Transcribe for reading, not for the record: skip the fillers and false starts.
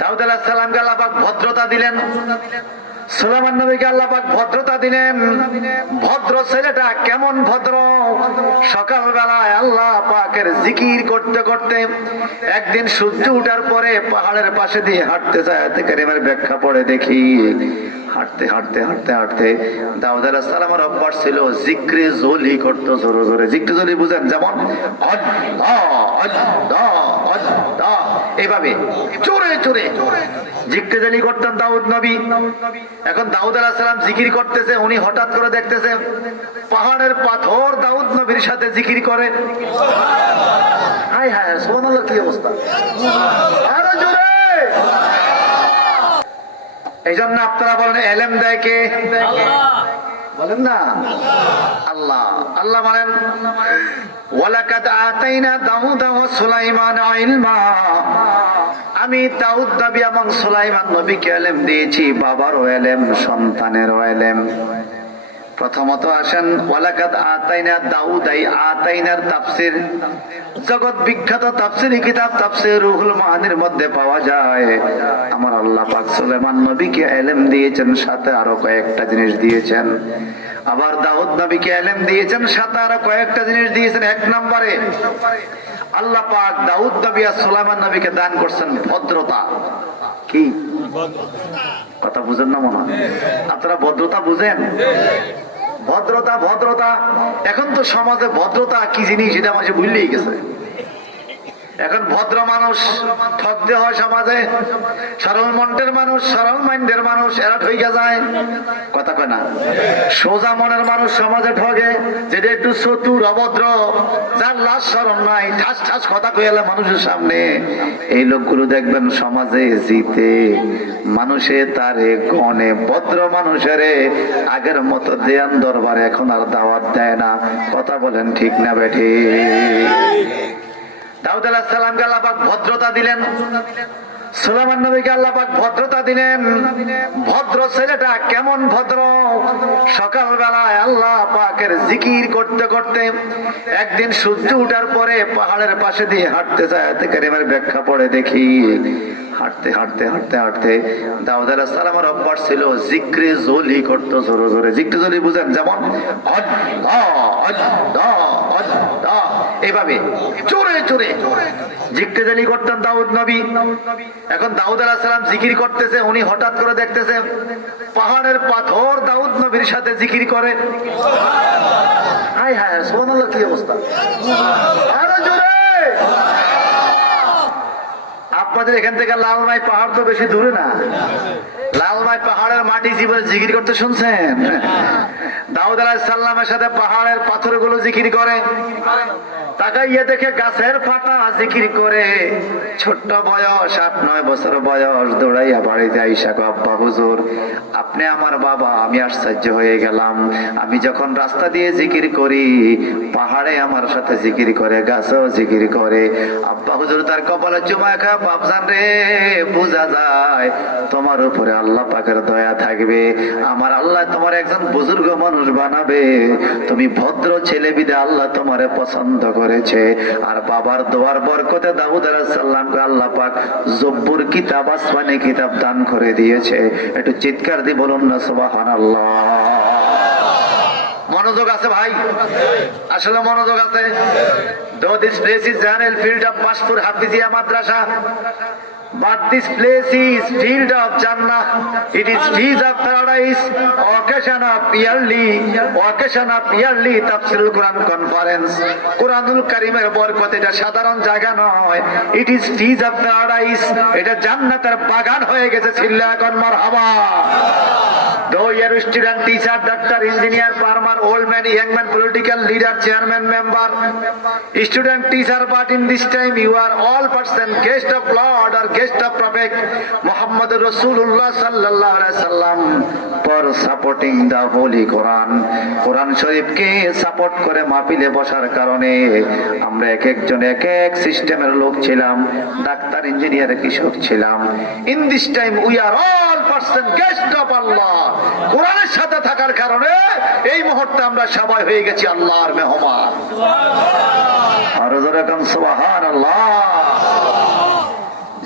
দাউদ আলাইহিস সালামকে আল্লাহ পাক ভদ্রতা দিলেন, সুলাইমান নবীকে আল্লাহ পাক ভদ্রতা দিলেন। ভদ্র ছেলেটা কেমন ভদ্র, সকালবেলায় আল্লাহ পাকের জিকির করতে করতে একদিন সূর্য ওঠার পরে পাহাড়ের পাশে দিয়ে হাঁটতে যায়। আয়াতে কারিমার ব্যাখ্যা পড়ে দেখি, হাঁটতে হাঁটতে হাঁটতে হাঁটতে দাউদ আলাইহিস সালামের অভ্যাস ছিল জিক্রে জলি করতে, জোরে জোরে। জিক্রে জলি বুঝেন? যেমন আল্লাহ আল্লাহ আল্লাহ, এইভাবে জোরে জোরে জিক্রে জলি করতেন দাউদ নবী। এখন দাউদ আলাইহিস সালাম জিকির করতেছে, উনি হঠাৎ করে দেখতেছে পাহাড়ের পাথর দাউদ নবীর সাথে জিকির করে। হায় হায়, সুবহানাল্লাহ, কি অবস্থা! আরো জোরে। এই জন্য আপনারা বলেন এলেম দেয় কে? বলেন না, আল্লাহ। আল্লাহ বলেন ওয়ালাকাদ আতাইনা দাউদা ওয়া সুলাইমান ইলমা, আমি দাউদ নবী এবং সুলাইমান নবীকে ইলম দিয়েছি, বাবারও ইলম, সন্তানেরও ইলম। প্রথমত আসেন ওয়ালাকাদ আতাইনা দাউদ, এই আতাইনার তাফসীর জগৎ বিখ্যাত তাফসীরি কিতাব তাফসীর রুহুল মাআনির মধ্যে পাওয়া যায়। আমার আল্লাহ পাক সুলাইমান নবীকে ইলম দিয়েছেন, সাথে আরো কয়েকটা জিনিস দিয়েছেন। আবার দাউদ নবীকে ইলম দিয়েছেন, সাথে আরো কয়েকটা জিনিস দিয়েছেন। এক নম্বরে আল্লাহ পাক দাউদ নবী আর সুলাইমান নবীকে দান করছেন ভদ্রতা। কি কথা বুঝেন না মনে হয়? আপনারা ভদ্রতা বুঝেন? ভদ্রতা ভদ্রতা, এখন তো সমাজে ভদ্রতা কি জিনিস এটা মাঝে ভুললেই গেছে। এখন ভদ্র মানুষ ঠকতে হয় সমাজে, সরল মনের মানুষ, সরল মাইন্ডের মানুষ এরা ঠইকা যায়। কথা কয় না? সোজা মনের মানুষ সমাজে ঠকে, যেটা একটু চতুর অভদ্র, যার লাজ শরম নাই, ঠাস ঠাস কথা কইলে মানুষের সামনে, এই লোকগুলো দেখবেন সমাজে জিতে, মানুষে তারে গনে। ভদ্র মানুষেরে আগের মতো দেয়ান দরবারে এখন আর দাওয়াত দেয় না। কথা বলেন ঠিক না বেঠি? দাউদ আলাইহিস সালামকে আল্লাহ পাক ভদ্রতা দিলেন, সুলাইমান নবীকে আল্লাহ পাক ভদ্রতা দিলেন। ভদ্র ছেলেটা কেমন ভদ্র, সকালবেলায় আল্লাহ পাকের জিকির করতে করতে একদিন সূর্য ওঠার পরে পাহাড়ের পাশে দিয়ে হাঁটতে যায়। আয়াতে কারিমার ব্যাখ্যা পড়ে দেখি, হাঁটতে হাঁটতে হাঁটতে হাঁটতে দাউদ আলাইহিস সালামের অভ্যাস ছিল জিক্রে জলি করতে, জোরে জোরে। জিক্রে জলি বুঝেন? যেমন আল্লাহ আল্লাহ আল্লাহ, এইভাবে জোরে জোরে জিক্রে জলি করতেন দাউদ নবী। এখন দাউদ আলাইহিস সালাম জিকির করতেছে, উনি হঠাৎ করে দেখতেছে পাহাড়ের পাথর দাউদ নবীর সাথে জিকির করে। হায় হায়, সুবহানাল্লাহ, কি অবস্থা! আরো জোরে। আপনাদের এখান থেকে লালমাই পাহাড় তো বেশি দূরে না। লালমাই পাহাড়ের মাটি জীবনে জিকির করতে শুনছেন? দাউদ আলাইহিস সালামের সাথে পাহাড়ের পাথরগুলো জিকির করে। তাকাইয়ে দেখে গাছের পাতা জিকির করে। ছোট্ট বয়স, 8-9 বছর বয়স, দৌড়াইয়া বাড়িতে আইসা কয়, আব্বা হুজুর আপনি আমার বাবা। আমি আশ্চর্য হয়ে গেলাম, আমি যখন রাস্তা দিয়ে জিকির করি পাহাড়ে আমার সাথে জিকির করে, গাছেও জিকির করে। আব্বা হুজুর তার কপালে চুমা খায়, বাপজান রে বোঝা যায় তোমার উপরে আল্লাহ পাকের দয়া থাকবে, আমার আল্লাহ তোমার একজন বুজুর্গ মানুষ বানাবে, তুমি ভদ্র ছেলে বিদে আল্লাহ তোমারে পছন্দ করেছে। আর বাবার দোয়ার বরকতে দাউদ আলাইহিস সালামকে আল্লাহ পাক জব্বুর কিতাব, আসমানি কিতাব দান করে দিয়েছে। একটু চিৎকার দিয়ে বলুন না সুবহানাল্লাহ। মনোযোগ আছে ভাই? আসলে মনোযোগ আছে। Though this place is an field of Pashpur Hafizia Madrasa, but this place is field of Jannah. It is field of paradise. Occasion of yearly Tafsirul Quran conference. Quranul Karimer বরকত এটা সাধারণ জায়গা নয়। It is field of paradise. এটা জান্নাতের বাগান হয়ে গেছে। চিল্লা এখন মারহাবা। Though your student, teacher, doctor, engineer, farmer, old man, young man, political leader, chairman, member, student, teacher, but in this time you are all person guest of Lord or guest of Prophet Muhammad Rasulullah sallallahu alaihi wasallam for supporting the Holy Quran. Quran Sharif K support করে মাহফিলে বসার কারণে আমরা এক একজন এক এক সিস্টেমের লোক ছিলাম, ডাক্তার, ইঞ্জিনিয়ার, কৃষক ছিলাম। In this time we are all person guest of Allah. কোরআনের সাথে থাকার কারণে এই মুহূর্তে আমরা সবাই হয়ে গেছি আল্লাহর মেহমান। আর জোরে কাম সুবহানাল্লাহ।